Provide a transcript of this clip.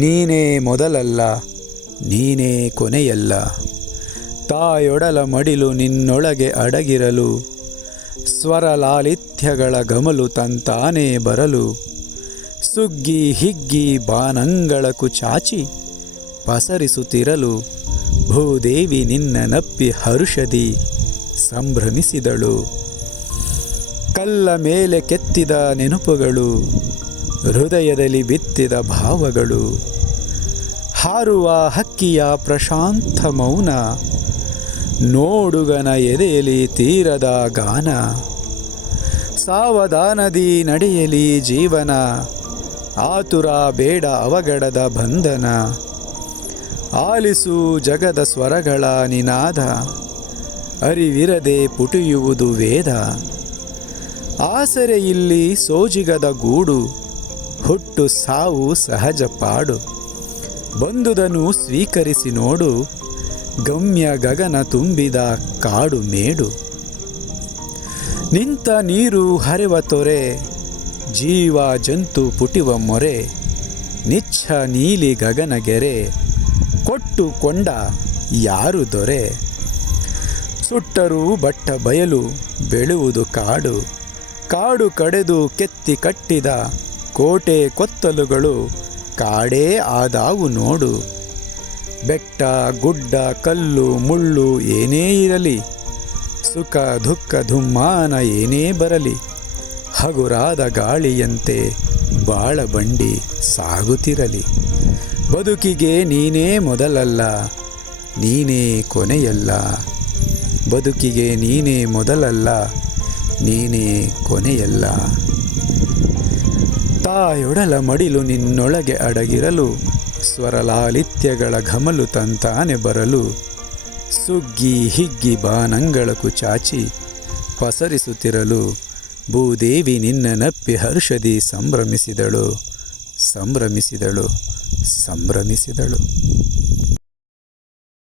ನೀನೇ ಮೊದಲಲ್ಲ, ನೀನೇ ಕೊನೆಯಲ್ಲ. ತಾಯೊಡಲ ಮಡಿಲು ನಿನ್ನೊಳಗೆ ಅಡಗಿರಲು, ಸ್ವರಲಾಲಿತ್ಯಗಳ ಗಮಲು ತಂತಾನೇ ಬರಲು, ಸುಗ್ಗಿ ಹಿಗ್ಗಿ ಬಾನಂಗಳಕು ಚಾಚಿ ಪಸರಿಸುತ್ತಿರಲು, ಭೂದೇವಿ ನಿನ್ನ ನಪ್ಪಿ ಹರುಷದಿ ಸಂಭ್ರಮಿಸಿದಳು. ಕಲ್ಲ ಮೇಲೆ ಕೆತ್ತಿದ ನೆನಪುಗಳು, ಹೃದಯದಲ್ಲಿ ಬಿತ್ತಿದ ಭಾವಗಳು, ಹಾರುವ ಹಕ್ಕಿಯ ಪ್ರಶಾಂತ ಮೌನ, ನೋಡುಗನ ಎದೆಯಲಿ ತೀರದ ಗಾನ. ಸಾವಧಾನದಿ ನಡೆಯಲಿ ಜೀವನ, ಆತುರ ಬೇಡ ಅವಗಡದ ಬಂಧನ. ಆಲಿಸು ಜಗದ ಸ್ವರಗಳ ನಿನಾದ, ಅರಿವಿರದೆ ಪುಟಿಯುವುದು ವೇದ. ಆಸರೆ ಇಲ್ಲಿ ಸೋಜಿಗದ ಗೂಡು, ಹುಟ್ಟು ಸಾವು ಸಹಜ ಪಾಡು. ಬಂದುದನ್ನು ಸ್ವೀಕರಿಸಿ ನೋಡು, ಗಮ್ಯ ಗಗನ ತುಂಬಿದ ಕಾಡು ಮೇಡು. ನಿಂತ ನೀರು ಹರಿವ ತೊರೆ, ಜೀವ ಜಂತು ಪುಟಿವ ಮೊರೆ. ನಿಚ್ಛ ನೀಲಿ ಗಗನಗೆರೆ, ಕೊಟ್ಟು ಕೊಂಡ ಯಾರು ದೊರೆ. ಸುಟ್ಟರೂ ಬಟ್ಟ ಬಯಲು ಬೆಳುವುದು ಕಾಡು, ಕಾಡು ಕಡೆದು ಕೆತ್ತಿ ಕಟ್ಟಿದ ಕೋಟೆ ಕೊತ್ತಲುಗಳು ಕಾಡೇ ಆದಾವು ನೋಡು. ಬೆಟ್ಟ ಗುಡ್ಡ ಕಲ್ಲು ಮುಳ್ಳು ಏನೇ ಇರಲಿ, ಸುಖ ದುಃಖ ದುಮ್ಮಾನ ಏನೇ ಬರಲಿ, ಹಗುರಾದ ಗಾಳಿಯಂತೆ ಬಾಳ ಬಂಡಿ ಸಾಗುತ್ತಿರಲಿ. ಬದುಕಿಗೆ ನೀನೇ ಮೊದಲಲ್ಲ, ನೀನೇ ಕೊನೆಯಲ್ಲ. ಬದುಕಿಗೆ ನೀನೇ ಮೊದಲಲ್ಲ, ನೀನೇ ಕೊನೆಯಲ್ಲ. ತಾಯೊಡಲ ಮಡಿಲು ನಿನ್ನೊಳಗೆ ಅಡಗಿರಲು, ಸ್ವರಲಾಲಿತ್ಯಗಳ ಘಮಲು ತಂತಾನೆ ಬರಲು, ಸುಗ್ಗಿ ಹಿಗ್ಗಿ ಬಾನಂಗಳಕು ಚಾಚಿ ಪಸರಿಸುತ್ತಿರಲು, ಭೂದೇವಿ ನಿನ್ನ ನಪ್ಪಿ ಹರ್ಷದಿ ಸಂಭ್ರಮಿಸಿದಳು, ಸಂಭ್ರಮಿಸಿದಳು, ಸಂಭ್ರಮಿಸಿದಳು.